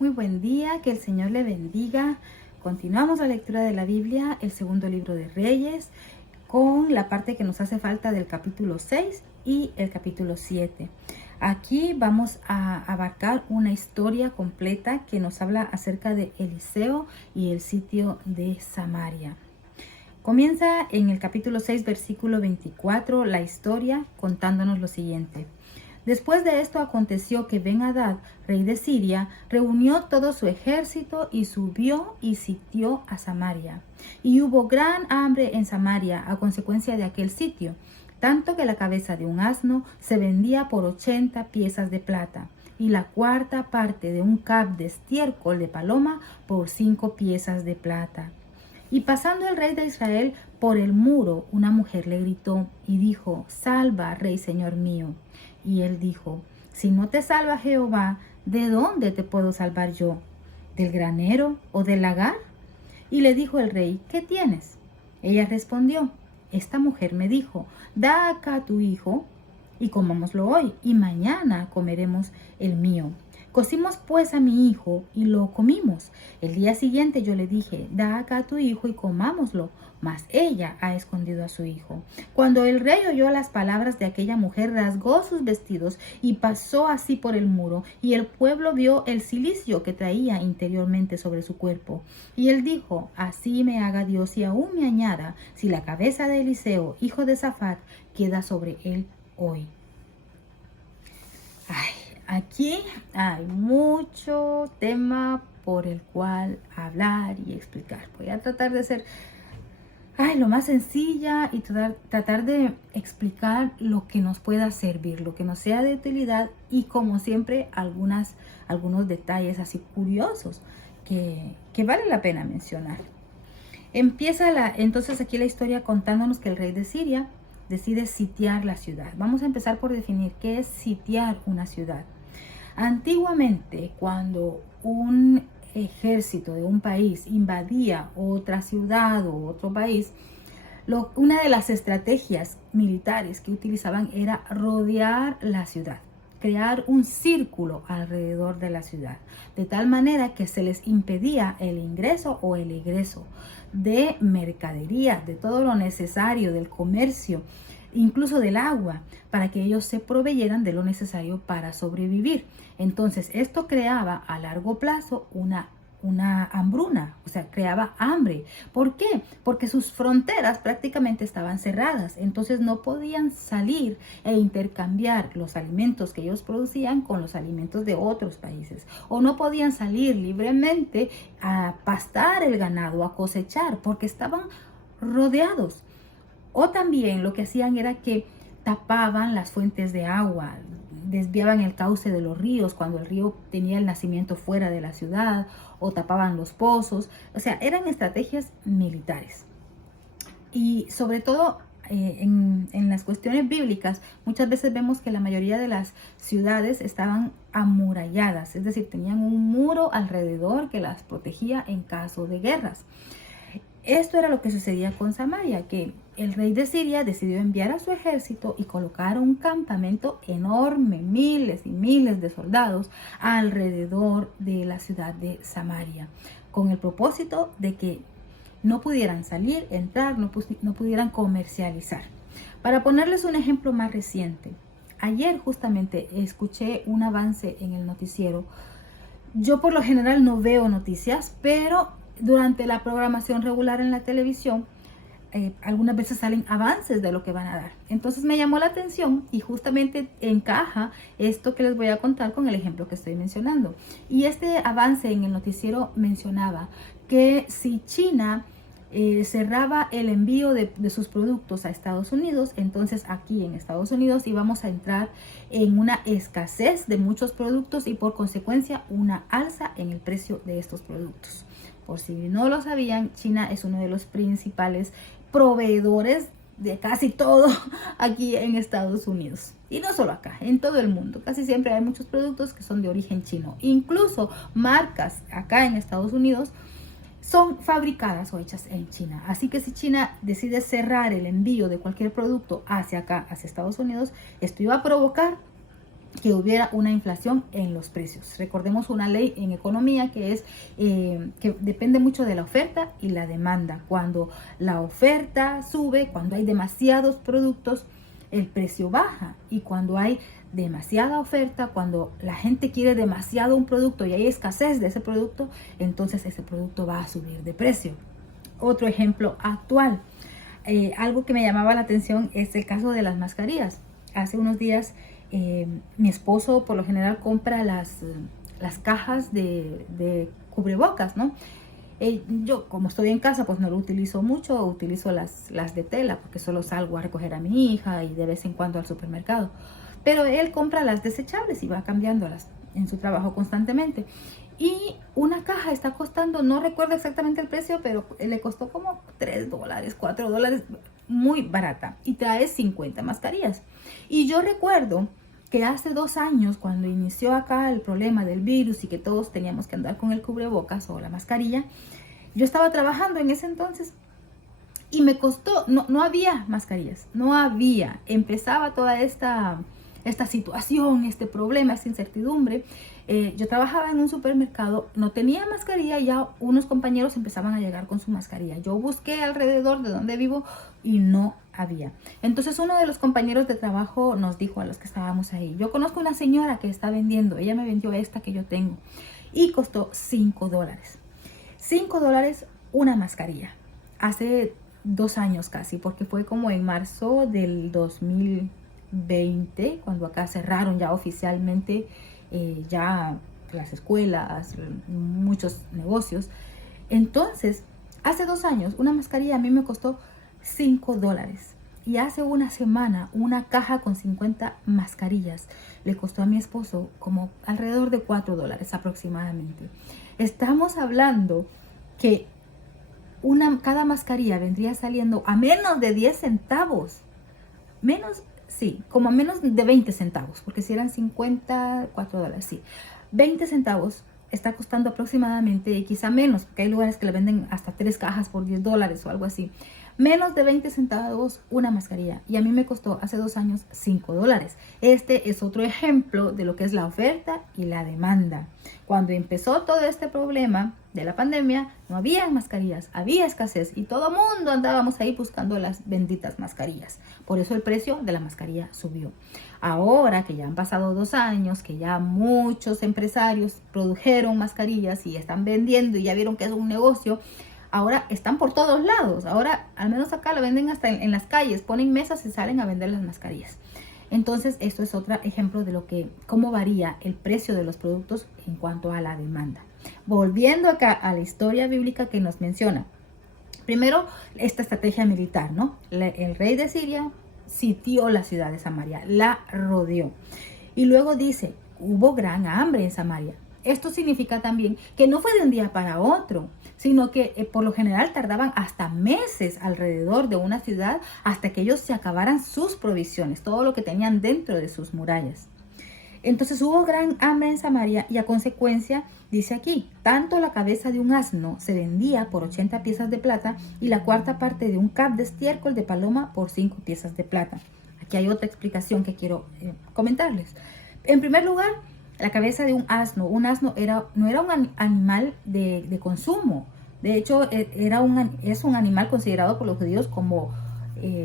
Muy buen día, que el Señor le bendiga. Continuamos la lectura de la Biblia, el segundo libro de Reyes, con la parte que nos hace falta del capítulo 6 y el capítulo 7. Aquí vamos a abarcar una historia completa que nos habla acerca de Eliseo y el sitio de Samaria. Comienza en el capítulo 6, versículo 24, la historia contándonos lo siguiente. Después de esto aconteció que Ben-Hadad, rey de Siria, reunió todo su ejército y subió y sitió a Samaria. Y hubo gran hambre en Samaria a consecuencia de aquel sitio, tanto que la cabeza de un asno se vendía por 80 piezas de plata, y la cuarta parte de un cab de estiércol de paloma por 5 piezas de plata. Y pasando el rey de Israel por el muro, una mujer le gritó y dijo: Salva, rey señor mío. Y él dijo: Si no te salva Jehová, ¿de dónde te puedo salvar yo? ¿Del granero o del lagar? Y le dijo el rey: ¿Qué tienes? Ella respondió: Esta mujer me dijo: Da acá tu hijo y comámoslo hoy, y mañana comeremos el mío. Cocimos pues a mi hijo y lo comimos. El día siguiente yo le dije: Da acá tu hijo y comámoslo. Mas ella ha escondido a su hijo. Cuando el rey oyó las palabras de aquella mujer, rasgó sus vestidos y pasó así por el muro. Y el pueblo vio el cilicio que traía interiormente sobre su cuerpo. Y él dijo: Así me haga Dios y aún me añada, si la cabeza de Eliseo, hijo de Safat, queda sobre él hoy. Aquí hay mucho tema por el cual hablar y explicar. Voy a tratar de ser lo más sencilla y tratar de explicar lo que nos pueda servir, lo que nos sea de utilidad, y como siempre algunos detalles así curiosos que vale la pena mencionar. Empieza entonces aquí la historia contándonos que el rey de Siria decide sitiar la ciudad. Vamos a empezar por definir qué es sitiar una ciudad. Antiguamente, cuando un ejército de un país invadía otra ciudad o otro país, una de las estrategias militares que utilizaban era rodear la ciudad, crear un círculo alrededor de la ciudad, de tal manera que se les impedía el ingreso o el egreso de mercadería, de todo lo necesario, del comercio, incluso del agua, para que ellos se proveyeran de lo necesario para sobrevivir. Entonces, esto creaba a largo plazo una hambruna, o sea, creaba hambre. ¿Por qué? Porque sus fronteras prácticamente estaban cerradas, entonces no podían salir e intercambiar los alimentos que ellos producían con los alimentos de otros países, o no podían salir libremente a pastar el ganado, a cosechar, porque estaban rodeados. O también lo que hacían era que tapaban las fuentes de agua, desviaban el cauce de los ríos cuando el río tenía el nacimiento fuera de la ciudad, o tapaban los pozos. O sea, eran estrategias militares. Y sobre todo en las cuestiones bíblicas, muchas veces vemos que la mayoría de las ciudades estaban amuralladas, es decir, tenían un muro alrededor que las protegía en caso de guerras. Esto era lo que sucedía con Samaria, que el rey de Siria decidió enviar a su ejército y colocar un campamento enorme, miles y miles de soldados alrededor de la ciudad de Samaria, con el propósito de que no pudieran salir, entrar, no pudieran comercializar. Para ponerles un ejemplo más reciente, ayer justamente escuché un avance en el noticiero. Yo por lo general no veo noticias, pero durante la programación regular en la televisión, algunas veces salen avances de lo que van a dar. Entonces me llamó la atención y justamente encaja esto que les voy a contar con el ejemplo que estoy mencionando. Y este avance en el noticiero mencionaba que si China cerraba el envío de sus productos a Estados Unidos, entonces aquí en Estados Unidos íbamos a entrar en una escasez de muchos productos y por consecuencia una alza en el precio de estos productos. Por si no lo sabían, China es uno de los principales proveedores de casi todo aquí en Estados Unidos. Y no solo acá, en todo el mundo. Casi siempre hay muchos productos que son de origen chino. Incluso marcas acá en Estados Unidos son fabricadas o hechas en China. Así que si China decide cerrar el envío de cualquier producto hacia acá, hacia Estados Unidos, esto iba a provocar que hubiera una inflación en los precios. Recordemos una ley en economía que es que depende mucho de la oferta y la demanda. Cuando la oferta sube, cuando hay demasiados productos, el precio baja, y cuando hay demasiada oferta, cuando la gente quiere demasiado un producto y hay escasez de ese producto, entonces ese producto va a subir de precio. Otro ejemplo actual, algo que me llamaba la atención es el caso de las mascarillas. Hace unos días mi esposo por lo general compra las cajas de cubrebocas, ¿no? Yo, como estoy en casa, pues no lo utilizo mucho, utilizo las de tela porque solo salgo a recoger a mi hija y de vez en cuando al supermercado. Pero él compra las desechables y va cambiándolas en su trabajo constantemente. Y una caja está costando, no recuerdo exactamente el precio, pero le costó como $3, $4, muy barata. Y trae 50 mascarillas. Y yo recuerdo que hace 2 años, cuando inició acá el problema del virus y que todos teníamos que andar con el cubrebocas o la mascarilla, yo estaba trabajando en ese entonces y me costó, no había mascarillas, no había. Empezaba toda esta situación, este problema, esta incertidumbre. Yo trabajaba en un supermercado, no tenía mascarilla, ya unos compañeros empezaban a llegar con su mascarilla. Yo busqué alrededor de donde vivo y no había. Entonces uno de los compañeros de trabajo nos dijo a los que estábamos ahí: yo conozco una señora que está vendiendo, ella me vendió esta que yo tengo y costó $5. $5 una mascarilla. Hace 2 años casi, porque fue como en marzo del 2020, cuando acá cerraron ya oficialmente ya las escuelas, muchos negocios. Entonces, hace 2 años, una mascarilla a mí me costó $5. Y hace una semana, una caja con 50 mascarillas le costó a mi esposo como alrededor de $4 aproximadamente. Estamos hablando que cada mascarilla vendría saliendo a menos de 10 centavos. Sí, como a menos de 20 centavos, porque si eran 50, $4, sí. 20 centavos está costando aproximadamente, y quizá menos, porque hay lugares que le venden hasta 3 cajas por $10 o algo así. Menos de 20 centavos una mascarilla. Y a mí me costó hace 2 años $5. Este es otro ejemplo de lo que es la oferta y la demanda. Cuando empezó todo este problema de la pandemia, no había mascarillas, había escasez y todo el mundo andábamos ahí buscando las benditas mascarillas. Por eso el precio de la mascarilla subió. Ahora que ya han pasado 2 años, que ya muchos empresarios produjeron mascarillas y están vendiendo y ya vieron que es un negocio, ahora están por todos lados. Ahora, al menos acá lo venden hasta en las calles, ponen mesas y salen a vender las mascarillas. Entonces, esto es otro ejemplo de cómo varía el precio de los productos en cuanto a la demanda. Volviendo acá a la historia bíblica que nos menciona. Primero, esta estrategia militar, ¿no? El rey de Siria sitió la ciudad de Samaria, la rodeó. Y luego dice, hubo gran hambre en Samaria. Esto significa también que no fue de un día para otro, sino que por lo general tardaban hasta meses alrededor de una ciudad hasta que ellos se acabaran sus provisiones, todo lo que tenían dentro de sus murallas. Entonces hubo gran hambre en Samaria y a consecuencia, dice aquí, tanto la cabeza de un asno se vendía por 80 piezas de plata y la cuarta parte de un cap de estiércol de paloma por 5 piezas de plata. Aquí hay otra explicación que quiero comentarles. En primer lugar, la cabeza de un asno no era un animal de consumo. De hecho, es un animal considerado por los judíos como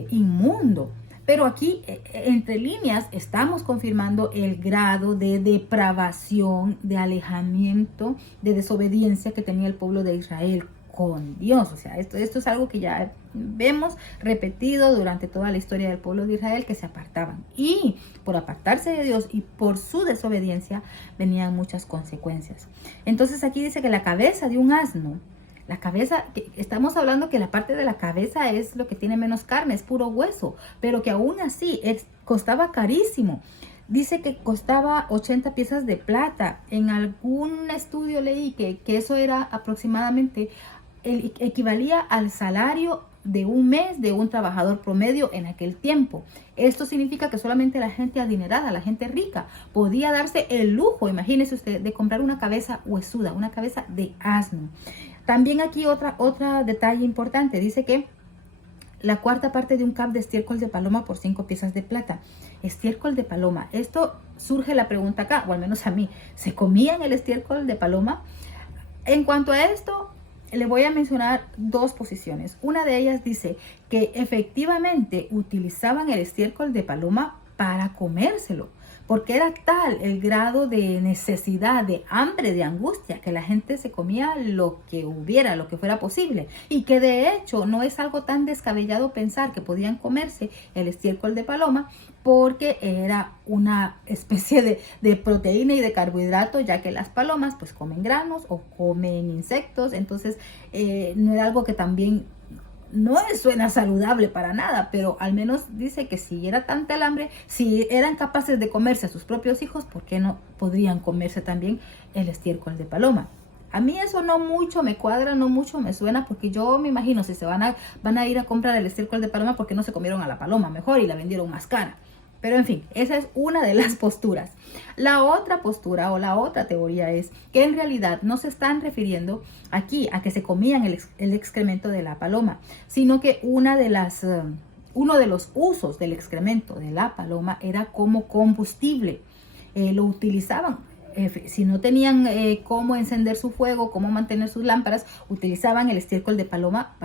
inmundo. Pero aquí, entre líneas, estamos confirmando el grado de depravación, de alejamiento, de desobediencia que tenía el pueblo de Israel con Dios. O sea, esto es algo que ya vemos repetido durante toda la historia del pueblo de Israel, que se apartaban. Y por apartarse de Dios y por su desobediencia venían muchas consecuencias. Entonces aquí dice que la cabeza de un asno, estamos hablando que la parte de la cabeza es lo que tiene menos carne, es puro hueso, pero que aún así costaba carísimo. Dice que costaba 80 piezas de plata. En algún estudio leí que eso era aproximadamente, equivalía al salario de un mes de un trabajador promedio en aquel tiempo. Esto significa que solamente la gente adinerada, la gente rica, podía darse el lujo, imagínese usted, de comprar una cabeza huesuda, una cabeza de asno. También aquí otro detalle importante, dice que la cuarta parte de un cap de estiércol de paloma por 5 piezas de plata. Estiércol de paloma. Esto surge la pregunta acá, o al menos a mí. ¿Se comían el estiércol de paloma? En cuanto a esto, le voy a mencionar dos posiciones. Una de ellas dice que efectivamente utilizaban el estiércol de paloma para comérselo, porque era tal el grado de necesidad, de hambre, de angustia, que la gente se comía lo que hubiera, lo que fuera posible. Y que de hecho no es algo tan descabellado pensar que podían comerse el estiércol de paloma, porque era una especie de proteína y de carbohidrato, ya que las palomas pues comen granos o comen insectos. Entonces no era algo que también no suena saludable para nada, pero al menos dice que si era tanta el hambre, si eran capaces de comerse a sus propios hijos, ¿por qué no podrían comerse también el estiércol de paloma? A mí eso no mucho me cuadra, no mucho me suena, porque yo me imagino si se van a ir a comprar el estiércol de paloma, ¿por qué no se comieron a la paloma mejor y la vendieron más cara? Pero en fin, esa es una de las posturas. La otra postura o la otra teoría es que en realidad no se están refiriendo aquí a que se comían el excremento de la paloma, sino que uno de los usos del excremento de la paloma era como combustible. Lo utilizaban. Si no tenían cómo encender su fuego, cómo mantener sus lámparas, utilizaban el estiércol de paloma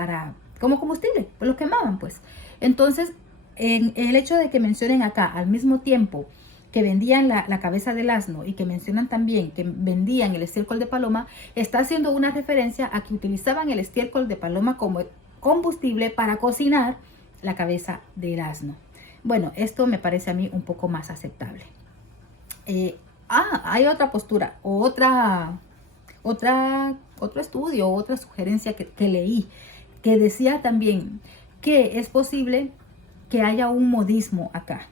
como combustible, pues lo quemaban pues. Entonces, en el hecho de que mencionen acá al mismo tiempo que vendían la cabeza del asno y que mencionan también que vendían el estiércol de paloma, está haciendo una referencia a que utilizaban el estiércol de paloma como combustible para cocinar la cabeza del asno. Bueno, esto me parece a mí un poco más aceptable. Hay otra postura, otro estudio, otra sugerencia que leí, que decía también que es posible que haya un modismo acá.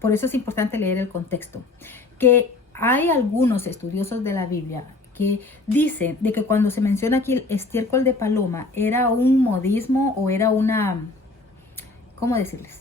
Por eso es importante leer el contexto. Que hay algunos estudiosos de la Biblia que dicen de que cuando se menciona aquí el estiércol de paloma era un modismo o era una, ¿cómo decirles?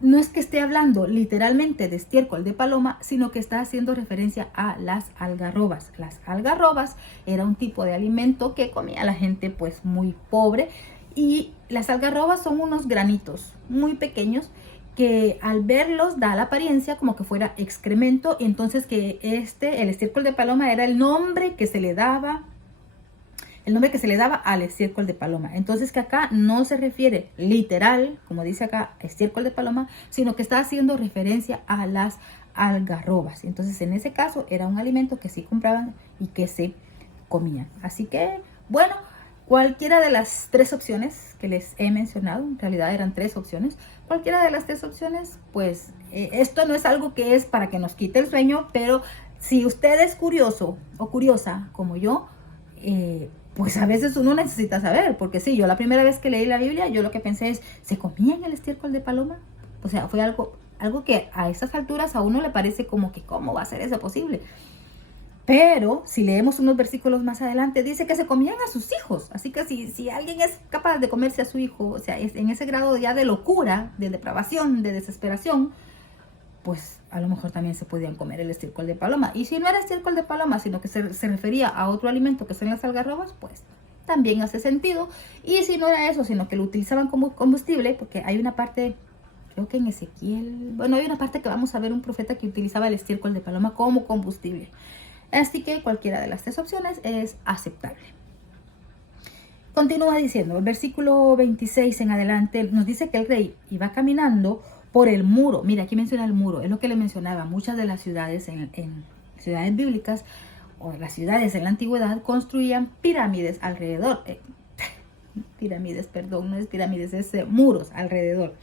No es que esté hablando literalmente de estiércol de paloma, sino que está haciendo referencia a las algarrobas. Las algarrobas era un tipo de alimento que comía la gente pues muy pobre. Y las algarrobas son unos granitos muy pequeños que al verlos da la apariencia como que fuera excremento. Entonces que el estiércol de paloma era el nombre que se le daba al estiércol de paloma. Entonces que acá no se refiere literal, como dice acá, estiércol de paloma, sino que está haciendo referencia a las algarrobas. Entonces en ese caso era un alimento que sí compraban y que se comían. Así que bueno, cualquiera de las tres opciones que les he mencionado, en realidad eran tres opciones, cualquiera de las tres opciones, pues esto no es algo que es para que nos quite el sueño, pero si usted es curioso o curiosa como yo, pues a veces uno necesita saber, porque sí, yo la primera vez que leí la Biblia, yo lo que pensé es, ¿se comían el estiércol de paloma? O sea, fue algo que a estas alturas a uno le parece como que, ¿cómo va a ser eso posible? Pero si leemos unos versículos más adelante, dice que se comían a sus hijos. Así que si alguien es capaz de comerse a su hijo, o sea, es en ese grado ya de locura, de depravación, de desesperación, pues a lo mejor también se podían comer el estiércol de paloma. Y si no era estiércol de paloma, sino que se refería a otro alimento que son las algarrobas, pues también hace sentido. Y si no era eso, sino que lo utilizaban como combustible, porque hay una parte, creo que en Ezequiel, bueno, hay una parte que vamos a ver un profeta que utilizaba el estiércol de paloma como combustible. Así que cualquiera de las tres opciones es aceptable. Continúa diciendo, el versículo 26 en adelante nos dice que el rey iba caminando por el muro. Mira, aquí menciona el muro, es lo que le mencionaba. Muchas de las ciudades en ciudades bíblicas o las ciudades en la antigüedad construían pirámides alrededor. No es pirámides, es muros alrededor.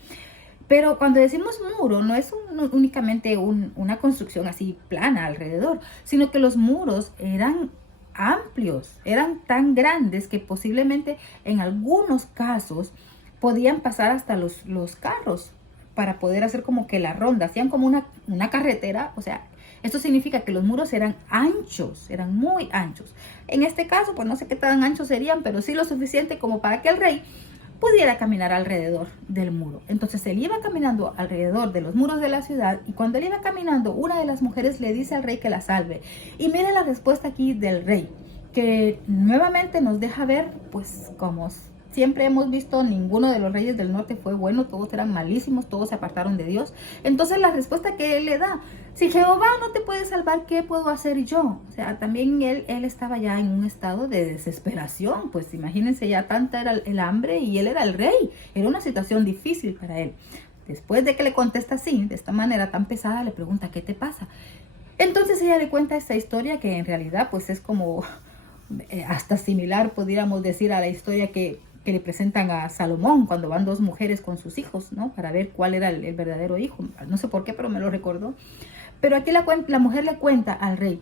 Pero cuando decimos muro, no es únicamente una construcción así plana alrededor, sino que los muros eran amplios, eran tan grandes que posiblemente en algunos casos podían pasar hasta los carros para poder hacer como que la ronda, hacían como una carretera. O sea, esto significa que los muros eran anchos, eran muy anchos. En este caso, pues no sé qué tan anchos serían, pero sí lo suficiente como para que el rey pudiera caminar alrededor del muro. Entonces él iba caminando alrededor de los muros de la ciudad, y cuando él iba caminando, una de las mujeres le dice al rey que la salve. Y mire la respuesta aquí del rey, que nuevamente nos deja ver pues siempre hemos visto, ninguno de los reyes del norte fue bueno, todos eran malísimos, todos se apartaron de Dios. Entonces la respuesta que él le da, si Jehová no te puede salvar, ¿qué puedo hacer yo? O sea, también él estaba ya en un estado de desesperación, pues imagínense, ya tanta era el hambre y él era el rey, era una situación difícil para él. Después de que le contesta así, de esta manera tan pesada, le pregunta, ¿qué te pasa? Entonces ella le cuenta esta historia que en realidad pues es como hasta similar, podríamos decir, a la historia que le presentan a Salomón cuando van dos mujeres con sus hijos, ¿no? Para ver cuál era el verdadero hijo. No sé por qué, pero me lo recordó. Pero aquí la mujer le cuenta al rey,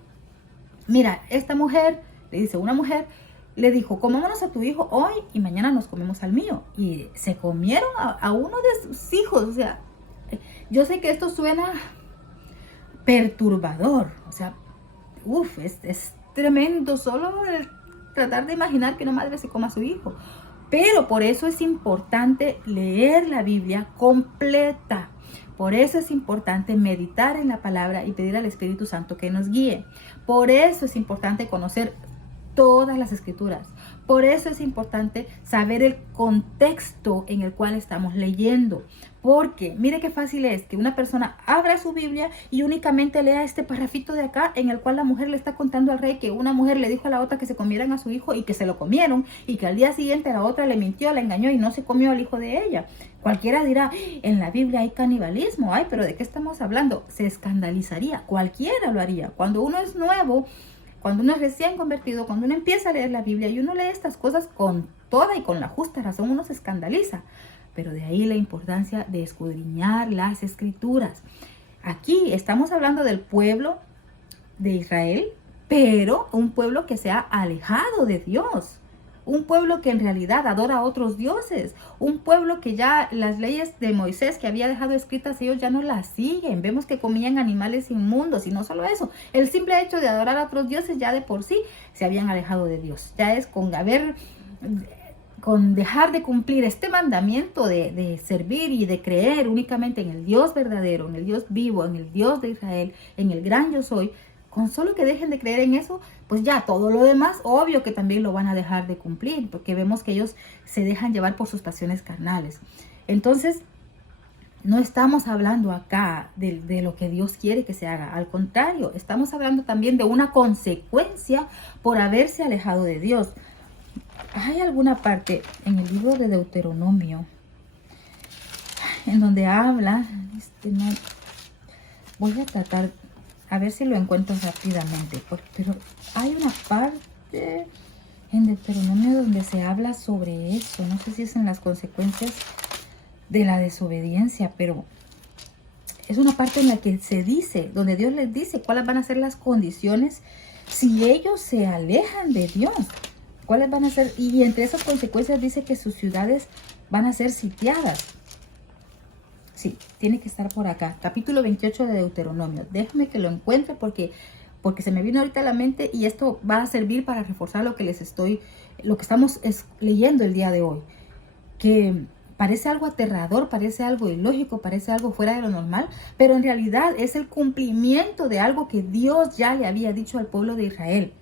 mira, esta mujer, le dice una mujer, le dijo, comámonos a tu hijo hoy y mañana nos comemos al mío. Y se comieron a uno de sus hijos. O sea, yo sé que esto suena perturbador. O sea, es tremendo solo el tratar de imaginar que una madre se coma a su hijo. Pero por eso es importante leer la Biblia completa. Por eso es importante meditar en la palabra y pedir al Espíritu Santo que nos guíe. Por eso es importante conocer todas las escrituras. Por eso es importante saber el contexto en el cual estamos leyendo. Porque mire qué fácil es que una persona abra su Biblia y únicamente lea este parrafito de acá en el cual la mujer le está contando al rey que una mujer le dijo a la otra que se comieran a su hijo y que se lo comieron, y que al día siguiente la otra le mintió, la engañó y no se comió al hijo de ella. Cualquiera dirá, en la Biblia hay canibalismo. Ay, pero ¿de qué estamos hablando? Se escandalizaría. Cualquiera lo haría. Cuando uno es nuevo, cuando uno es recién convertido, cuando uno empieza a leer la Biblia y uno lee estas cosas con toda y con la justa razón, uno se escandaliza. Pero de ahí la importancia de escudriñar las escrituras. Aquí estamos hablando del pueblo de Israel, pero un pueblo que se ha alejado de Dios. Un pueblo que en realidad adora a otros dioses. Un pueblo que ya las leyes de Moisés que había dejado escritas, ellos ya no las siguen. Vemos que comían animales inmundos. Y no solo eso, el simple hecho de adorar a otros dioses ya de por sí se habían alejado de Dios. Ya es con dejar de cumplir este mandamiento de servir y de creer únicamente en el Dios verdadero, en el Dios vivo, en el Dios de Israel, en el gran yo soy. Con solo que dejen de creer en eso, pues ya todo lo demás, obvio que también lo van a dejar de cumplir, porque vemos que ellos se dejan llevar por sus pasiones carnales. Entonces, no estamos hablando acá de lo que Dios quiere que se haga. Al contrario, estamos hablando también de una consecuencia por haberse alejado de Dios. Hay alguna parte en el libro de Deuteronomio en donde habla, voy a tratar a ver si lo encuentro rápidamente, pero hay una parte en Deuteronomio donde se habla sobre eso. No sé si es en las consecuencias de la desobediencia, pero es una parte en la que se dice, donde Dios les dice cuáles van a ser las condiciones si ellos se alejan de Dios. ¿Cuáles van a ser? Y entre esas consecuencias dice que sus ciudades van a ser sitiadas. Sí, tiene que estar por acá. Capítulo 28 de Deuteronomio. Déjame que lo encuentre porque se me vino ahorita a la mente y esto va a servir para reforzar lo que estamos leyendo el día de hoy. Que parece algo aterrador, parece algo ilógico, parece algo fuera de lo normal, pero en realidad es el cumplimiento de algo que Dios ya le había dicho al pueblo de Israel.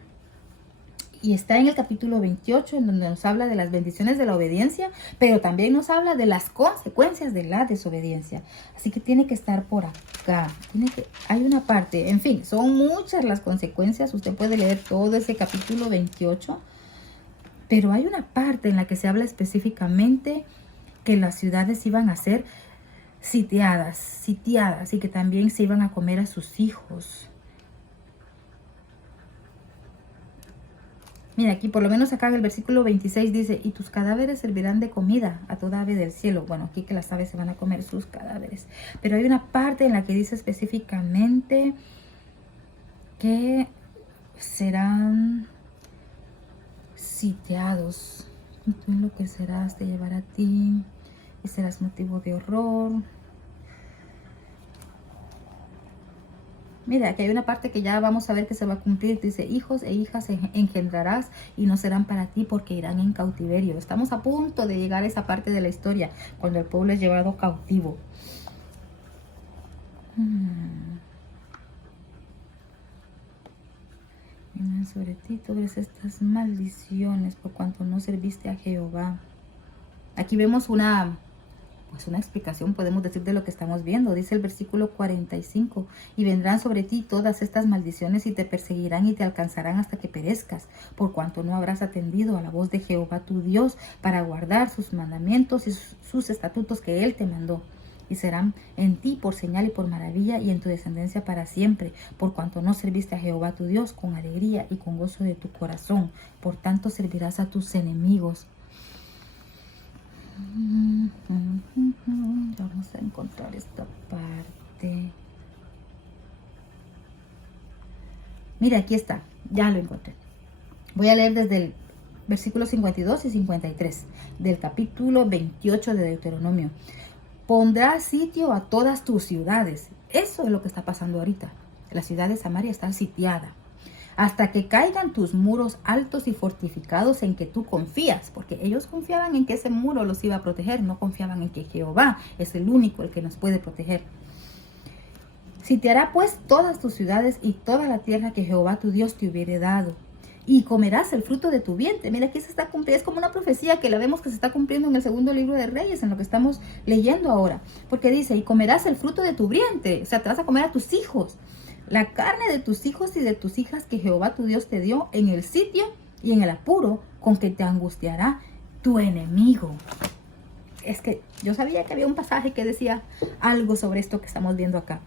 Y está en el capítulo 28, en donde nos habla de las bendiciones de la obediencia, pero también nos habla de las consecuencias de la desobediencia. Así que tiene que estar por acá. Hay una parte, en fin, son muchas las consecuencias. Usted puede leer todo ese capítulo 28, pero hay una parte en la que se habla específicamente que las ciudades iban a ser sitiadas, y que también se iban a comer a sus hijos. Mira, aquí por lo menos acá en el versículo 26 dice, y tus cadáveres servirán de comida a toda ave del cielo. Bueno, aquí que las aves se van a comer sus cadáveres. Pero hay una parte en la que dice específicamente que serán sitiados. Y tú enloquecerás de llevar a ti y serás motivo de horror. Mira, aquí hay una parte que ya vamos a ver que se va a cumplir. Dice, hijos e hijas engendrarás y no serán para ti porque irán en cautiverio. Estamos a punto de llegar a esa parte de la historia, cuando el pueblo es llevado cautivo. Sobre ti todas estas maldiciones por cuanto no serviste a Jehová. Aquí vemos una explicación, podemos decir, de lo que estamos viendo. Dice el versículo 45, y vendrán sobre ti todas estas maldiciones y te perseguirán y te alcanzarán hasta que perezcas, por cuanto no habrás atendido a la voz de Jehová tu Dios para guardar sus mandamientos y sus estatutos que él te mandó. Y serán en ti por señal y por maravilla y en tu descendencia para siempre, por cuanto no serviste a Jehová tu Dios con alegría y con gozo de tu corazón. Por tanto servirás a tus enemigos. Vamos a encontrar esta parte. Mira, aquí está, ya lo encontré. Voy a leer desde el versículo 52 y 53 del capítulo 28 de Deuteronomio. Pondrás sitio a todas tus ciudades. Eso es lo que está pasando ahorita. La ciudad de Samaria está sitiada. Hasta que caigan tus muros altos y fortificados en que tú confías, porque ellos confiaban en que ese muro los iba a proteger, no confiaban en que Jehová es el único el que nos puede proteger. Sitiará pues todas tus ciudades y toda la tierra que Jehová tu Dios te hubiere dado, y comerás el fruto de tu vientre. Mira, aquí se está cumpliendo, es como una profecía que la vemos que se está cumpliendo en el segundo libro de Reyes, en lo que estamos leyendo ahora, porque dice, y comerás el fruto de tu vientre, o sea, te vas a comer a tus hijos, la carne de tus hijos y de tus hijas que Jehová tu Dios te dio en el sitio y en el apuro con que te angustiará tu enemigo. Es que yo sabía que había un pasaje que decía algo sobre esto que estamos viendo acá.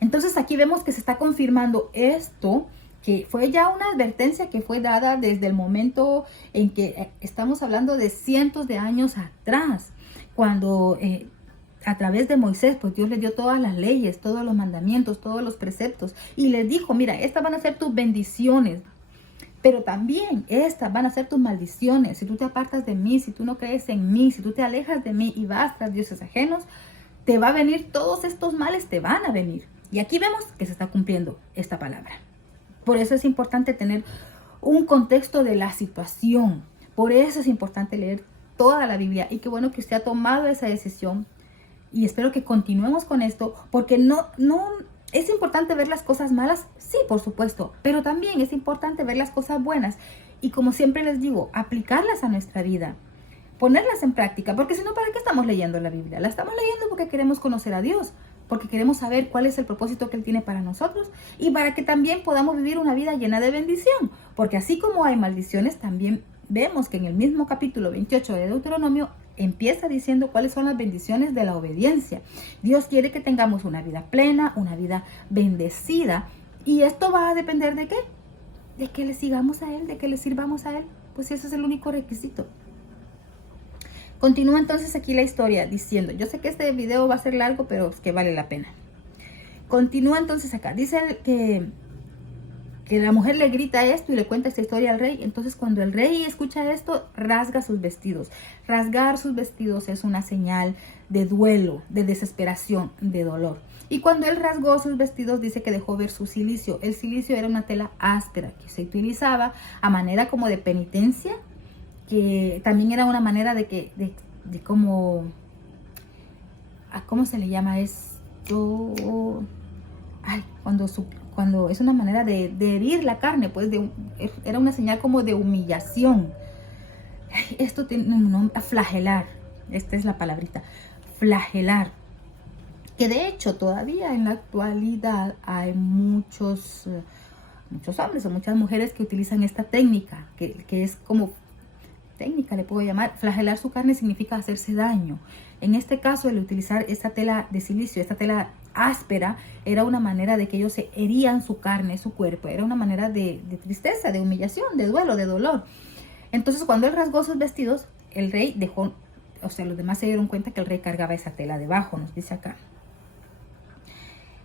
Entonces aquí vemos que se está confirmando esto, que fue ya una advertencia que fue dada desde el momento en que estamos hablando de cientos de años atrás, cuando a través de Moisés, pues Dios les dio todas las leyes, todos los mandamientos, todos los preceptos, y les dijo, mira, estas van a ser tus bendiciones, pero también estas van a ser tus maldiciones. Si tú te apartas de mí, si tú no crees en mí, si tú te alejas de mí y vas tras dioses ajenos, te va a venir, todos estos males te van a venir. Y aquí vemos que se está cumpliendo esta palabra. Por eso es importante tener un contexto de la situación. Por eso es importante leer toda la Biblia. Y qué bueno que usted ha tomado esa decisión. Y espero que continuemos con esto. Porque no es importante ver las cosas malas. Sí, por supuesto. Pero también es importante ver las cosas buenas. Y como siempre les digo, aplicarlas a nuestra vida. Ponerlas en práctica. Porque si no, ¿para qué estamos leyendo la Biblia? La estamos leyendo porque queremos conocer a Dios. Porque queremos saber cuál es el propósito que Él tiene para nosotros y para que también podamos vivir una vida llena de bendición. Porque así como hay maldiciones, también vemos que en el mismo capítulo 28 de Deuteronomio empieza diciendo cuáles son las bendiciones de la obediencia. Dios quiere que tengamos una vida plena, una vida bendecida. Y esto va a depender ¿de qué? De que le sigamos a Él, de que le sirvamos a Él. Pues ese es el único requisito. Continúa entonces aquí la historia diciendo, yo sé que este video va a ser largo, pero es que vale la pena. Continúa entonces acá, dice que la mujer le grita esto y le cuenta esta historia al rey. Entonces cuando el rey escucha esto, rasga sus vestidos. Rasgar sus vestidos es una señal de duelo, de desesperación, de dolor. Y cuando él rasgó sus vestidos, dice que dejó ver su cilicio. El cilicio era una tela áspera que se utilizaba a manera como de penitencia, que también era una manera de cómo, ¿cómo se le llama esto? Cuando es una manera de herir la carne, pues era una señal como de humillación. Esto tiene un nombre, flagelar, esta es la palabrita, flagelar. Que de hecho todavía en la actualidad hay muchos hombres o muchas mujeres que utilizan esta técnica, que es como técnica, le puedo llamar. Flagelar su carne significa hacerse daño. En este caso, el utilizar esta tela de silicio, esta tela áspera, era una manera de que ellos se herían su carne, su cuerpo. Era una manera de tristeza, de humillación, de duelo, de dolor. Entonces, cuando él rasgó sus vestidos, el rey dejó, o sea, los demás se dieron cuenta que el rey cargaba esa tela debajo, nos dice acá.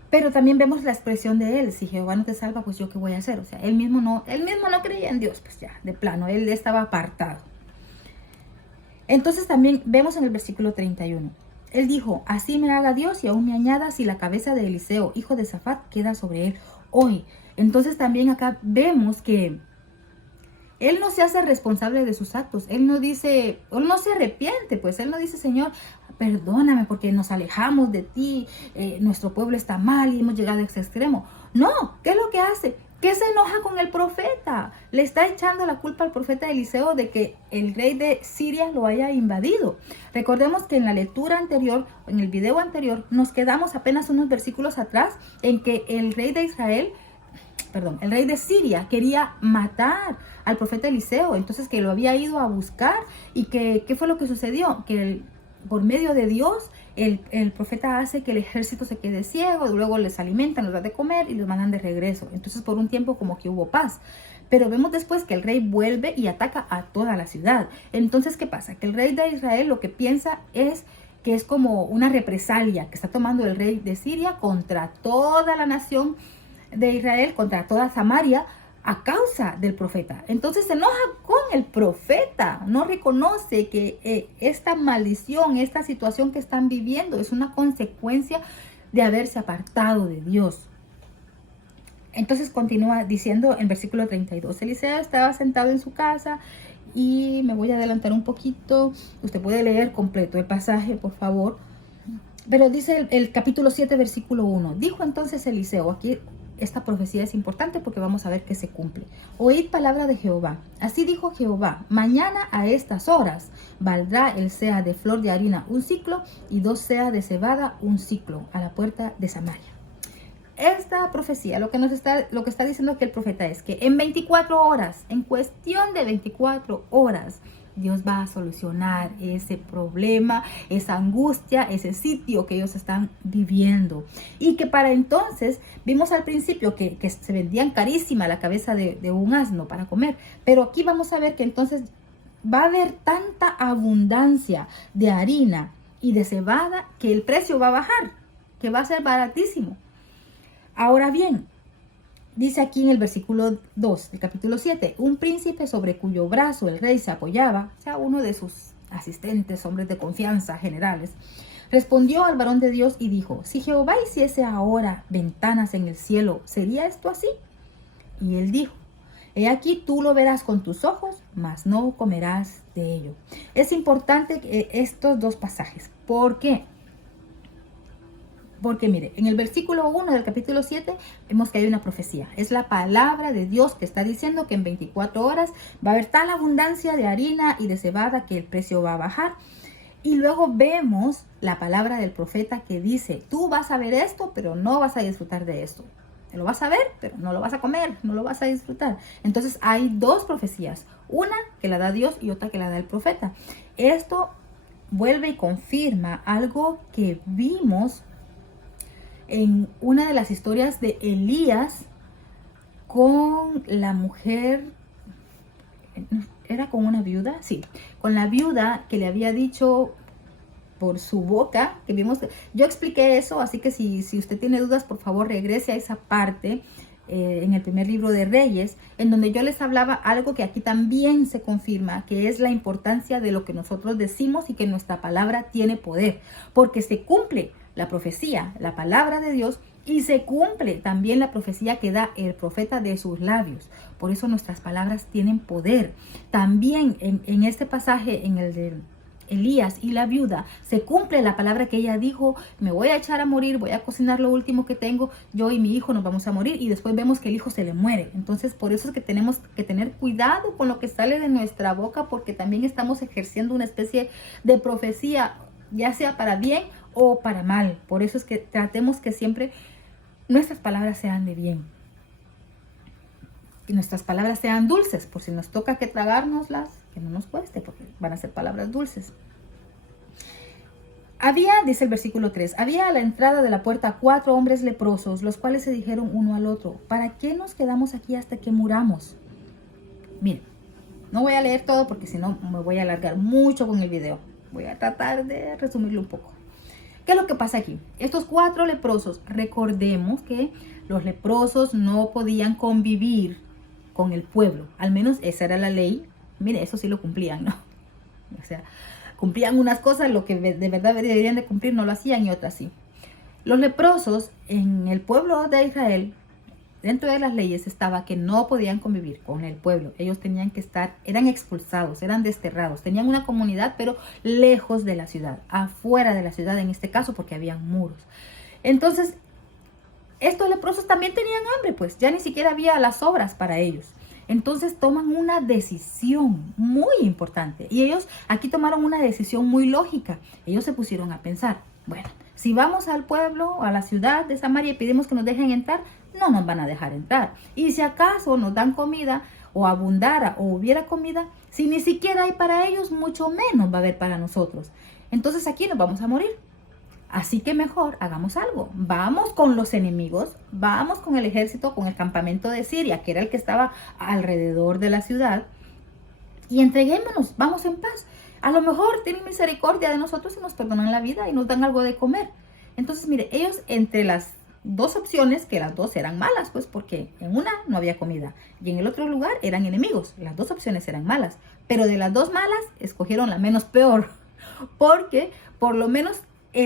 Pero también vemos la expresión de él, si Jehová no te salva, pues yo qué voy a hacer. O sea, él mismo no creía en Dios, pues ya, de plano, él estaba apartado. Entonces también vemos en el versículo 31. Él dijo, así me haga Dios y aún me añada si la cabeza de Eliseo, hijo de Safat, queda sobre él hoy. Entonces también acá vemos que él no se hace responsable de sus actos. Él no dice, él no se arrepiente, pues él no dice, Señor, perdóname porque nos alejamos de ti, nuestro pueblo está mal y hemos llegado a ese extremo. No, ¿qué es lo que hace? ¿Qué se enoja con el profeta? Le está echando la culpa al profeta Eliseo de que el rey de Siria lo haya invadido. Recordemos que en la lectura anterior, en el video anterior, nos quedamos apenas unos versículos atrás en que el rey de Siria quería matar al profeta Eliseo, entonces que lo había ido a buscar y que ¿qué fue lo que sucedió? Que por medio de Dios el profeta hace que el ejército se quede ciego, luego les alimentan, les da de comer y los mandan de regreso. Entonces por un tiempo como que hubo paz. Pero vemos después que el rey vuelve y ataca a toda la ciudad. Entonces, ¿qué pasa? Que el rey de Israel lo que piensa es que es como una represalia que está tomando el rey de Siria contra toda la nación de Israel, contra toda Samaria, a causa del profeta. Entonces se enoja con el profeta, no reconoce que esta maldición, esta situación que están viviendo es una consecuencia de haberse apartado de Dios. Entonces continúa diciendo en versículo 32, Eliseo estaba sentado en su casa y me voy a adelantar un poquito, usted puede leer completo el pasaje, por favor, pero dice el capítulo 7, versículo 1, dijo entonces Eliseo, aquí esta profecía es importante porque vamos a ver que se cumple. Oíd palabra de Jehová. Así dijo Jehová, mañana a estas horas valdrá el seah de flor de harina un ciclo y 2 seah de cebada un ciclo a la puerta de Samaria. Esta profecía, lo que está diciendo aquí el profeta es que en 24 horas, en cuestión de 24 horas, Dios va a solucionar ese problema, esa angustia, ese sitio que ellos están viviendo. Y que para entonces, vimos al principio que se vendían carísima la cabeza de un asno para comer. Pero aquí vamos a ver que entonces va a haber tanta abundancia de harina y de cebada que el precio va a bajar, que va a ser baratísimo. Ahora bien, dice aquí en el versículo 2 del capítulo 7, un príncipe sobre cuyo brazo el rey se apoyaba, o sea, uno de sus asistentes, hombres de confianza generales, respondió al varón de Dios y dijo, si Jehová hiciese ahora ventanas en el cielo, ¿sería esto así? Y él dijo, he aquí tú lo verás con tus ojos, mas no comerás de ello. Es importante estos dos pasajes. ¿Por qué? Porque mire, en el versículo 1 del capítulo 7 vemos que hay una profecía. Es la palabra de Dios que está diciendo que en 24 horas va a haber tal abundancia de harina y de cebada que el precio va a bajar. Y luego vemos la palabra del profeta que dice, tú vas a ver esto, pero no vas a disfrutar de esto. Lo vas a ver, pero no lo vas a comer, no lo vas a disfrutar. Entonces hay dos profecías, una que la da Dios y otra que la da el profeta. Esto vuelve y confirma algo que vimos en una de las historias de Elías con la mujer, ¿era con una viuda? Sí, con la viuda que le había dicho por su boca, que vimos, yo expliqué eso, así que si usted tiene dudas, por favor regrese a esa parte en el primer libro de Reyes, en donde yo les hablaba algo que aquí también se confirma, que es la importancia de lo que nosotros decimos y que nuestra palabra tiene poder, porque se cumple la profecía, la palabra de Dios, y se cumple también la profecía que da el profeta de sus labios. Por eso nuestras palabras tienen poder. También en este pasaje, en el de Elías y la viuda, se cumple la palabra que ella dijo, me voy a echar a morir, voy a cocinar lo último que tengo, yo y mi hijo nos vamos a morir, y después vemos que el hijo se le muere. Entonces por eso es que tenemos que tener cuidado con lo que sale de nuestra boca, porque también estamos ejerciendo una especie de profecía, ya sea para bien o para mal. Por eso es que tratemos que siempre nuestras palabras sean de bien, que nuestras palabras sean dulces, por si nos toca que tragárnoslas, que no nos cueste, porque van a ser palabras dulces. Había, dice el versículo 3, había a la entrada de la puerta 4 hombres leprosos, los cuales se dijeron uno al otro, ¿para qué nos quedamos aquí hasta que muramos? Miren, no voy a leer todo porque si no me voy a alargar mucho con el video. Voy a tratar de resumirlo un poco. ¿Qué es lo que pasa aquí? Estos 4 leprosos, recordemos que los leprosos no podían convivir con el pueblo. Al menos esa era la ley. Mire, eso sí lo cumplían, ¿no? O sea, cumplían unas cosas, lo que de verdad deberían de cumplir no lo hacían y otras sí. Los leprosos en el pueblo de Israel, dentro de las leyes estaba que no podían convivir con el pueblo. Ellos tenían que estar, eran expulsados, eran desterrados. Tenían una comunidad, pero lejos de la ciudad, afuera de la ciudad en este caso, porque habían muros. Entonces, estos leprosos también tenían hambre, pues ya ni siquiera había las sobras para ellos. Entonces toman una decisión muy importante. Y ellos aquí tomaron una decisión muy lógica. Ellos se pusieron a pensar, bueno, si vamos al pueblo, a la ciudad de Samaria y pedimos que nos dejen entrar, no nos van a dejar entrar. Y si acaso nos dan comida o abundara o hubiera comida, si ni siquiera hay para ellos, mucho menos va a haber para nosotros. Entonces aquí nos vamos a morir. Así que mejor hagamos algo. Vamos con los enemigos, vamos con el ejército, con el campamento de Siria, que era el que estaba alrededor de la ciudad, y entreguémonos, vamos en paz. A lo mejor tienen misericordia de nosotros y nos perdonan la vida y nos dan algo de comer. Entonces, mire, ellos entre las dos opciones, que las dos eran malas, pues porque en una no había comida y en el otro lugar eran enemigos. Las dos opciones eran malas, pero de las dos malas escogieron la menos peor, porque por lo menos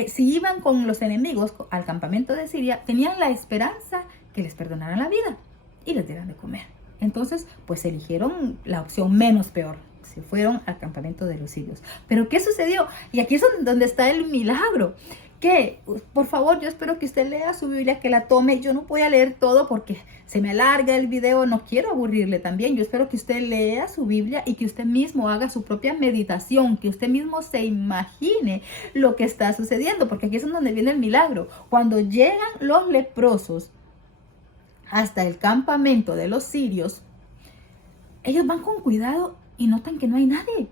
si iban con los enemigos al campamento de Siria, tenían la esperanza que les perdonaran la vida y les dieran de comer. Entonces, pues eligieron la opción menos peor. Se fueron al campamento de los sirios. Pero ¿qué sucedió? Y aquí es donde está el milagro. Que, por favor, yo espero que usted lea su Biblia, que la tome. Yo no voy a leer todo porque se me alarga el video, no quiero aburrirle también. Yo espero que usted lea su Biblia y que usted mismo haga su propia meditación, que usted mismo se imagine lo que está sucediendo, porque aquí es donde viene el milagro. Cuando llegan los leprosos hasta el campamento de los sirios, ellos van con cuidado y notan que no hay nadie.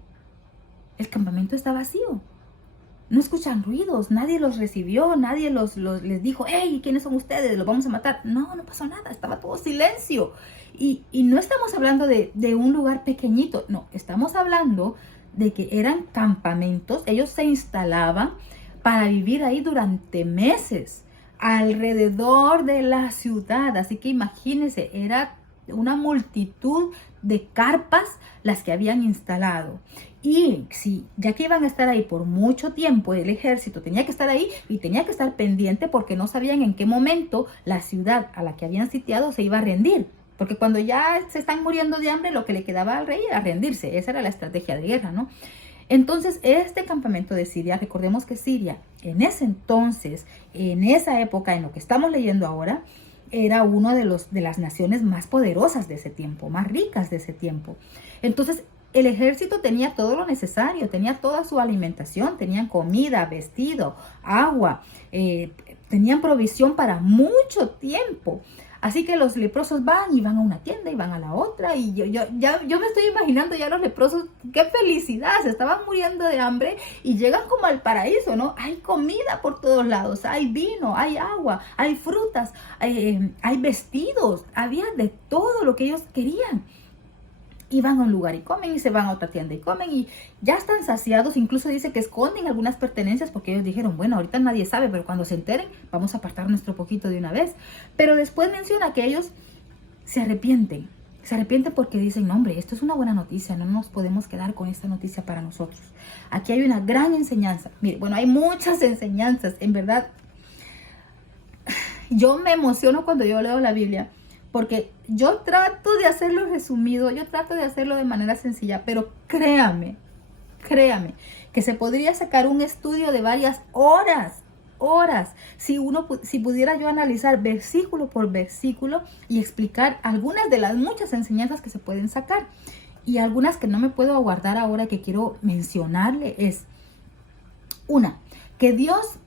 El campamento está vacío. No escuchan ruidos, nadie los recibió, nadie les dijo, hey, ¿quiénes son ustedes? ¿Los vamos a matar? No, no pasó nada, estaba todo silencio. Y no estamos hablando de un lugar pequeñito, no, estamos hablando de que eran campamentos, ellos se instalaban para vivir ahí durante meses, alrededor de la ciudad. Así que imagínense, era una multitud de carpas las que habían instalado. Y si ya que iban a estar ahí por mucho tiempo, el ejército tenía que estar ahí y tenía que estar pendiente porque no sabían en qué momento la ciudad a la que habían sitiado se iba a rendir. Porque cuando ya se están muriendo de hambre, lo que le quedaba al rey era rendirse. Esa era la estrategia de guerra, ¿no? Entonces, este campamento de Siria, recordemos que Siria en ese entonces, en esa época, en lo que estamos leyendo ahora, era uno de las naciones más poderosas de ese tiempo, más ricas de ese tiempo. Entonces, el ejército tenía todo lo necesario, tenía toda su alimentación, tenían comida, vestido, agua, tenían provisión para mucho tiempo. Así que los leprosos van y van a una tienda y van a la otra, y yo me estoy imaginando ya los leprosos, qué felicidad, se estaban muriendo de hambre y llegan como al paraíso, ¿no? Hay comida por todos lados, hay vino, hay agua, hay frutas, hay vestidos, había de todo lo que ellos querían. Y van a un lugar y comen, y se van a otra tienda y comen, y ya están saciados. Incluso dice que esconden algunas pertenencias porque ellos dijeron, bueno, ahorita nadie sabe, pero cuando se enteren vamos a apartar nuestro poquito de una vez. Pero después menciona que ellos se arrepienten porque dicen, no, hombre, esto es una buena noticia, no nos podemos quedar con esta noticia para nosotros. Aquí hay una gran enseñanza. Mire, bueno, hay muchas enseñanzas, en verdad. Yo me emociono cuando yo leo la Biblia, porque yo trato de hacerlo resumido, yo trato de hacerlo de manera sencilla, pero créame, que se podría sacar un estudio de varias horas, si pudiera yo analizar versículo por versículo y explicar algunas de las muchas enseñanzas que se pueden sacar. Y algunas que no me puedo aguardar ahora que quiero mencionarle es, una, que Dios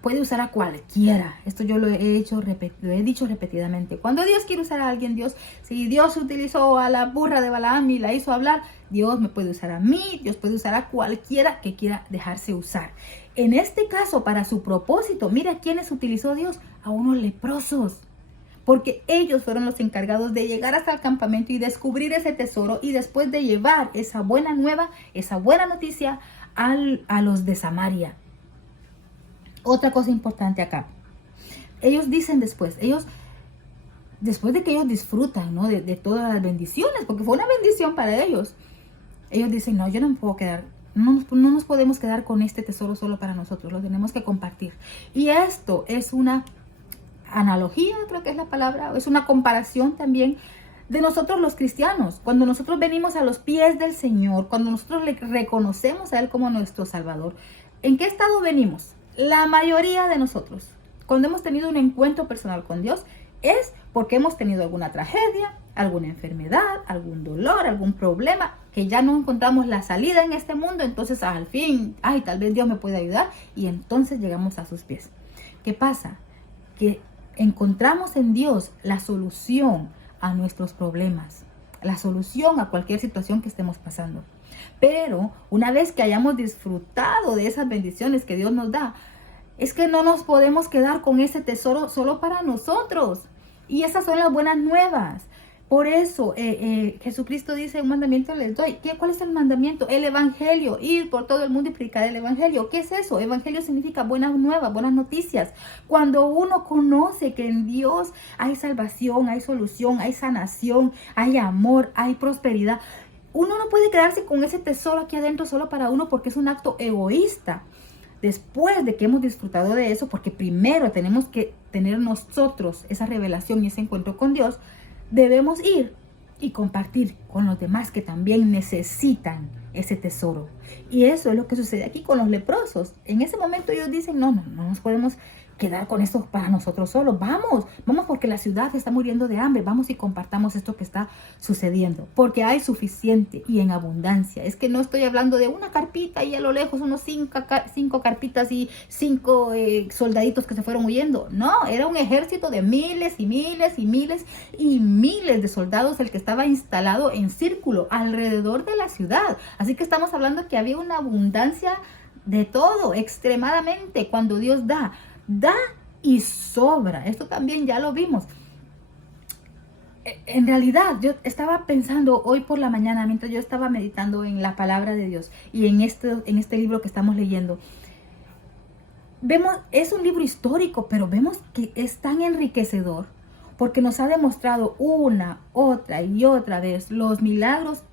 puede usar a cualquiera. Esto yo lo he dicho repetidamente. Cuando Dios quiere usar a alguien, si Dios utilizó a la burra de Balaam y la hizo hablar, Dios me puede usar a mí, Dios puede usar a cualquiera que quiera dejarse usar. En este caso, para su propósito, mira quiénes utilizó Dios, a unos leprosos. Porque ellos fueron los encargados de llegar hasta el campamento y descubrir ese tesoro, y después de llevar esa buena nueva, esa buena noticia a los de Samaria. Otra cosa importante acá. Ellos dicen después de que ellos disfrutan, ¿no?, de todas las bendiciones, porque fue una bendición para ellos. Ellos dicen, no, yo no me puedo quedar, no nos podemos quedar con este tesoro solo para nosotros, lo tenemos que compartir. Y esto es una analogía, creo que es la palabra, es una comparación también de nosotros los cristianos. Cuando nosotros venimos a los pies del Señor, cuando nosotros le reconocemos a Él como nuestro Salvador, ¿en qué estado venimos? La mayoría de nosotros cuando hemos tenido un encuentro personal con Dios, es porque hemos tenido alguna tragedia, alguna enfermedad, algún dolor, algún problema, que ya no encontramos la salida en este mundo. Entonces al fin, tal vez Dios me puede ayudar, y entonces llegamos a sus pies. ¿Qué pasa? Que encontramos en Dios la solución a nuestros problemas, la solución a cualquier situación que estemos pasando. Pero una vez que hayamos disfrutado de esas bendiciones que Dios nos da, es que no nos podemos quedar con ese tesoro solo para nosotros. Y esas son las buenas nuevas. Por eso Jesucristo dice: un mandamiento les doy. ¿Cuál es el mandamiento? El evangelio. Ir por todo el mundo y predicar el evangelio. ¿Qué es eso? Evangelio significa buenas nuevas, buenas noticias. Cuando uno conoce que en Dios hay salvación, hay solución, hay sanación, hay amor, hay prosperidad, uno no puede quedarse con ese tesoro aquí adentro solo para uno, porque es un acto egoísta. Después de que hemos disfrutado de eso, porque primero tenemos que tener nosotros esa revelación y ese encuentro con Dios, debemos ir y compartir con los demás que también necesitan ese tesoro. Y eso es lo que sucede aquí con los leprosos. En ese momento ellos dicen: no nos podemos quedar con esto para nosotros solos. Vamos porque la ciudad está muriendo de hambre. Vamos y compartamos esto que está sucediendo, porque hay suficiente y en abundancia. Es que no estoy hablando de una carpita y a lo lejos unos cinco carpitas y 5 soldaditos que se fueron huyendo. No, era un ejército de miles y miles y miles y miles de soldados el que estaba instalado en círculo alrededor de la ciudad. Así que estamos hablando que había una abundancia de todo, extremadamente. Cuando Dios da y sobra. Esto también ya lo vimos. En realidad, yo estaba pensando hoy por la mañana, mientras yo estaba meditando en la palabra de Dios y en este libro que estamos leyendo. Es un libro histórico, pero vemos que es tan enriquecedor, porque nos ha demostrado una, otra y otra vez los milagros,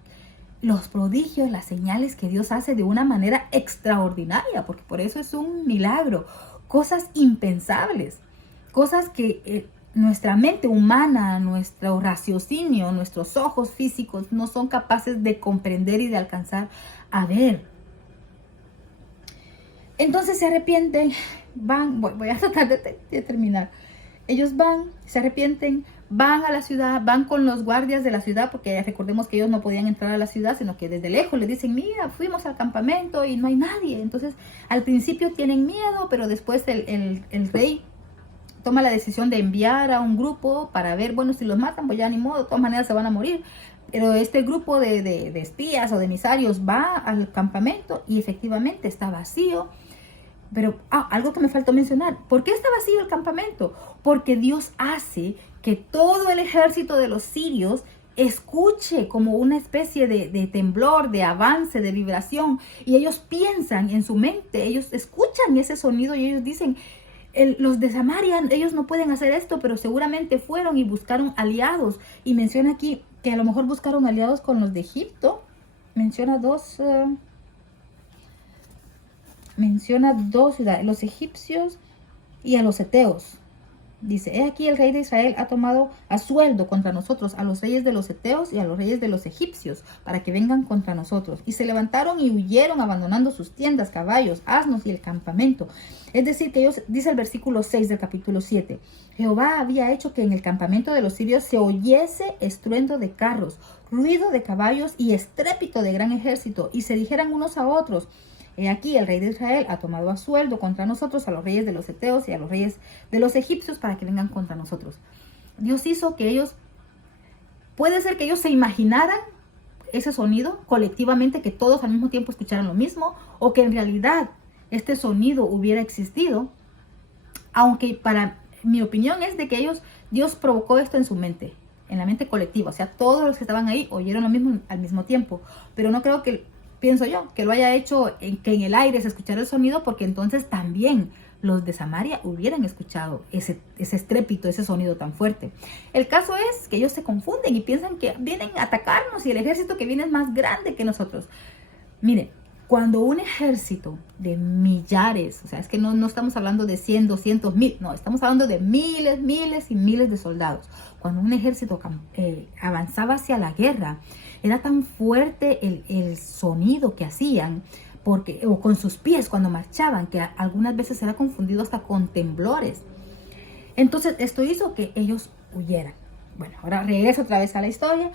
los prodigios, las señales que Dios hace de una manera extraordinaria, porque por eso es un milagro. Cosas impensables, cosas que nuestra mente humana, nuestro raciocinio, nuestros ojos físicos no son capaces de comprender y de alcanzar a ver. Entonces se arrepienten, voy a tratar de terminar. Ellos se arrepienten, van a la ciudad, van con los guardias de la ciudad, porque recordemos que ellos no podían entrar a la ciudad, sino que desde lejos les dicen: mira, fuimos al campamento y no hay nadie. Entonces al principio tienen miedo, pero después el rey toma la decisión de enviar a un grupo para ver, bueno, si los matan, pues ya ni modo, de todas maneras se van a morir. Pero este grupo de espías o de emisarios va al campamento y efectivamente está vacío. Pero algo que me faltó mencionar: ¿por qué está vacío el campamento? Porque Dios hace que todo el ejército de los sirios escuche como una especie de temblor, de avance, de vibración, y ellos piensan en su mente, ellos escuchan ese sonido y ellos dicen: los de Samaria, ellos no pueden hacer esto, pero seguramente fueron y buscaron aliados. Y menciona aquí que a lo mejor buscaron aliados con los de Egipto. Menciona dos ciudades, los egipcios y a los heteos. Dice: he aquí el rey de Israel ha tomado a sueldo contra nosotros a los reyes de los heteos y a los reyes de los egipcios, para que vengan contra nosotros. Y se levantaron y huyeron, abandonando sus tiendas, caballos, asnos y el campamento. Es decir, que ellos, dice el versículo 6 del capítulo 7, Jehová había hecho que en el campamento de los sirios se oyese estruendo de carros, ruido de caballos y estrépito de gran ejército, y se dijeran unos a otros: he aquí el rey de Israel ha tomado a sueldo contra nosotros a los reyes de los heteos y a los reyes de los egipcios para que vengan contra nosotros. Dios hizo que ellos, puede ser que ellos se imaginaran ese sonido colectivamente, que todos al mismo tiempo escucharan lo mismo, o que en realidad este sonido hubiera existido, aunque para mi opinión es de que Dios provocó esto en su mente, en la mente colectiva. O sea, todos los que estaban ahí oyeron lo mismo al mismo tiempo, pero no creo que, pienso yo, que lo haya hecho que en el aire se escuchara el sonido, porque entonces también los de Samaria hubieran escuchado ese estrépito, ese sonido tan fuerte. El caso es que ellos se confunden y piensan que vienen a atacarnos y el ejército que viene es más grande que nosotros. Miren, cuando un ejército de millares, o sea, es que no estamos hablando de 100, 200, 1000, no, estamos hablando de miles, miles y miles de soldados. Cuando un ejército avanzaba hacia la guerra, era tan fuerte el sonido que hacían, o con sus pies cuando marchaban, que algunas veces era confundido hasta con temblores. Entonces esto hizo que ellos huyeran. Bueno, ahora regreso otra vez a la historia.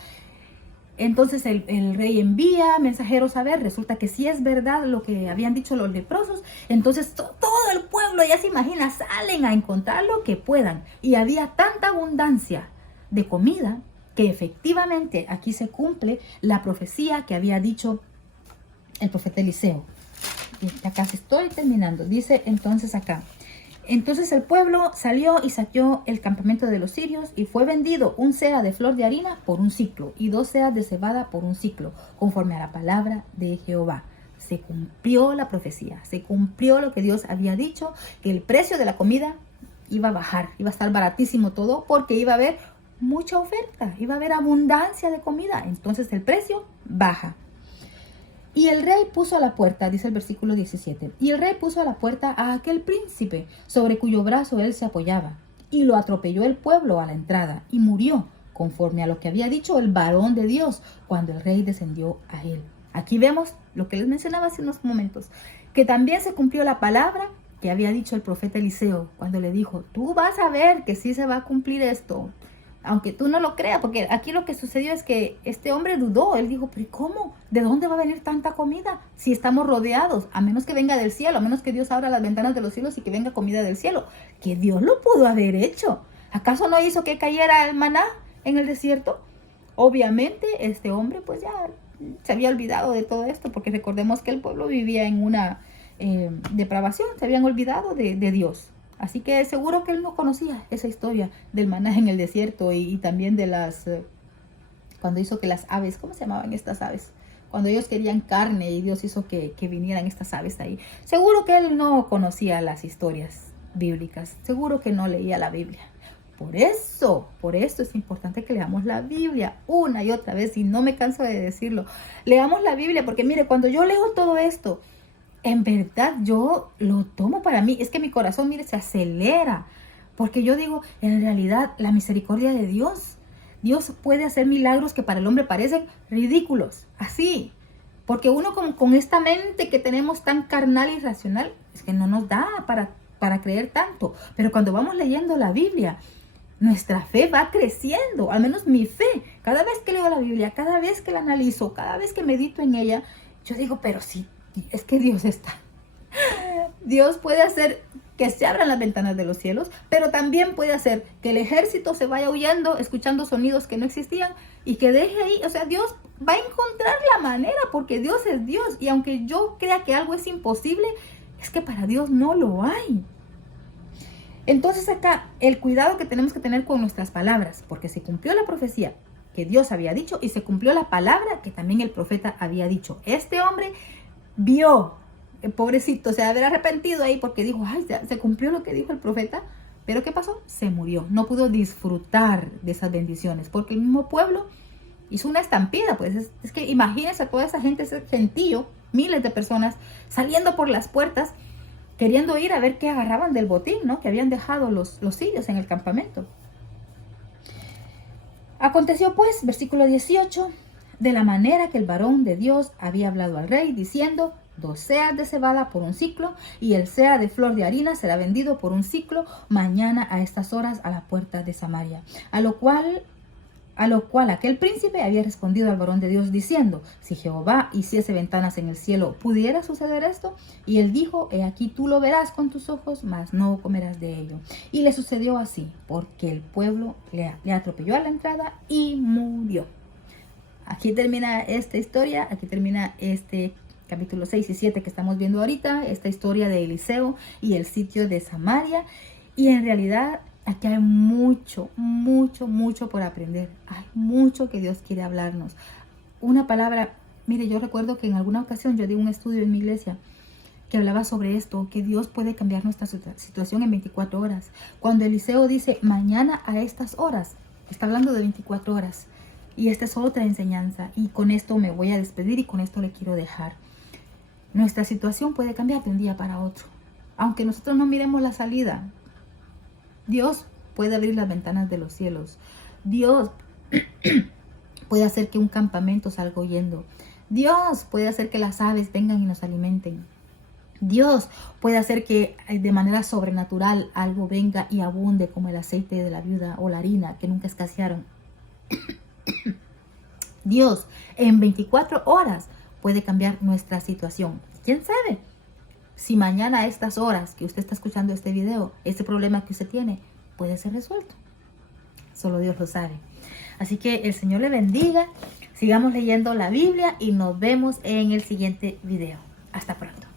Entonces el rey envía mensajeros a ver, resulta que sí es verdad lo que habían dicho los leprosos. Entonces todo el pueblo, ya se imagina, salen a encontrar lo que puedan. Y había tanta abundancia de comida que efectivamente aquí se cumple la profecía que había dicho el profeta Eliseo. Y acá estoy terminando. Dice entonces acá: entonces el pueblo salió y saqueó el campamento de los sirios, y fue vendido un seah de flor de harina por un siclo, y 2 seas de cebada por un siclo, conforme a la palabra de Jehová. Se cumplió la profecía, se cumplió lo que Dios había dicho, que el precio de la comida iba a bajar, iba a estar baratísimo todo, porque iba a haber mucha oferta, iba a haber abundancia de comida, entonces el precio baja. Y el rey puso a la puerta, dice el versículo 17, y el rey puso a la puerta a aquel príncipe, sobre cuyo brazo él se apoyaba, y lo atropelló el pueblo a la entrada, y murió, conforme a lo que había dicho el varón de Dios, cuando el rey descendió a él. Aquí vemos lo que les mencionaba hace unos momentos, que también se cumplió la palabra que había dicho el profeta Eliseo, cuando le dijo: tú vas a ver que sí se va a cumplir esto, aunque tú no lo creas, porque aquí lo que sucedió es que este hombre dudó. Él dijo: pero ¿cómo? ¿De dónde va a venir tanta comida? Si estamos rodeados, a menos que venga del cielo, a menos que Dios abra las ventanas de los cielos y que venga comida del cielo. Que Dios lo pudo haber hecho. ¿Acaso no hizo que cayera el maná en el desierto? Obviamente este hombre pues ya se había olvidado de todo esto, porque recordemos que el pueblo vivía en una depravación, se habían olvidado de Dios. Así que seguro que él no conocía esa historia del maná en el desierto, y también de las, cuando hizo que las aves, ¿cómo se llamaban estas aves? Cuando ellos querían carne y Dios hizo que vinieran estas aves ahí. Seguro que él no conocía las historias bíblicas, seguro que no leía la Biblia. Por eso es importante que leamos la Biblia una y otra vez, y no me canso de decirlo. Leamos la Biblia, porque mire, cuando yo leo todo esto, en verdad yo lo tomo para mí. Es que mi corazón, mire, se acelera. Porque yo digo, en realidad, la misericordia de Dios. Dios puede hacer milagros que para el hombre parecen ridículos. Así. Porque uno con esta mente que tenemos tan carnal y racional, es que no nos da para creer tanto. Pero cuando vamos leyendo la Biblia, nuestra fe va creciendo. Al menos mi fe. Cada vez que leo la Biblia, cada vez que la analizo, cada vez que medito en ella, yo digo, pero sí, es que Dios está. Dios puede hacer que se abran las ventanas de los cielos, pero también puede hacer que el ejército se vaya huyendo, escuchando sonidos que no existían, y que deje ahí. O sea, Dios va a encontrar la manera, porque Dios es Dios. Y aunque yo crea que algo es imposible, es que para Dios no lo hay. Entonces acá, el cuidado que tenemos que tener con nuestras palabras, porque se cumplió la profecía que Dios había dicho, y se cumplió la palabra que también el profeta había dicho. Este hombre vio, pobrecito, se haber arrepentido ahí, porque dijo: ay, se cumplió lo que dijo el profeta. Pero ¿qué pasó? Se murió, no pudo disfrutar de esas bendiciones, porque el mismo pueblo hizo una estampida. Pues es que imagínense a toda esa gente, ese gentío, miles de personas saliendo por las puertas, queriendo ir a ver qué agarraban del botín, ¿no?, que habían dejado los sirios en el campamento. Aconteció pues, versículo 18, de la manera que el varón de Dios había hablado al rey, diciendo: 2 seas de cebada por un siclo, y el seah de flor de harina será vendido por un siclo mañana a estas horas a la puerta de Samaria. A lo cual aquel príncipe había respondido al varón de Dios diciendo: si Jehová hiciese ventanas en el cielo, ¿pudiera suceder esto? Y él dijo: he aquí tú lo verás con tus ojos, mas no comerás de ello. Y le sucedió así, porque el pueblo le atropelló a la entrada y murió. Aquí termina esta historia, aquí termina este capítulo 6 y 7 que estamos viendo ahorita, esta historia de Eliseo y el sitio de Samaria. Y en realidad aquí hay mucho por aprender. Hay mucho que Dios quiere hablarnos. Una palabra, mire, yo recuerdo que en alguna ocasión yo di un estudio en mi iglesia que hablaba sobre esto, que Dios puede cambiar nuestra situación en 24 horas. Cuando Eliseo dice mañana a estas horas, está hablando de 24 horas. Y esta es otra enseñanza, y con esto me voy a despedir, y con esto le quiero dejar. Nuestra situación puede cambiar de un día para otro. Aunque nosotros no miremos la salida, Dios puede abrir las ventanas de los cielos. Dios puede hacer que un campamento salga huyendo. Dios puede hacer que las aves vengan y nos alimenten. Dios puede hacer que de manera sobrenatural algo venga y abunde como el aceite de la viuda o la harina que nunca escasearon. Dios en 24 horas puede cambiar nuestra situación. ¿Quién sabe? Si mañana a estas horas que usted está escuchando este video, este problema que usted tiene puede ser resuelto. Solo Dios lo sabe. Así que el Señor le bendiga. Sigamos leyendo la Biblia y nos vemos en el siguiente video. Hasta pronto.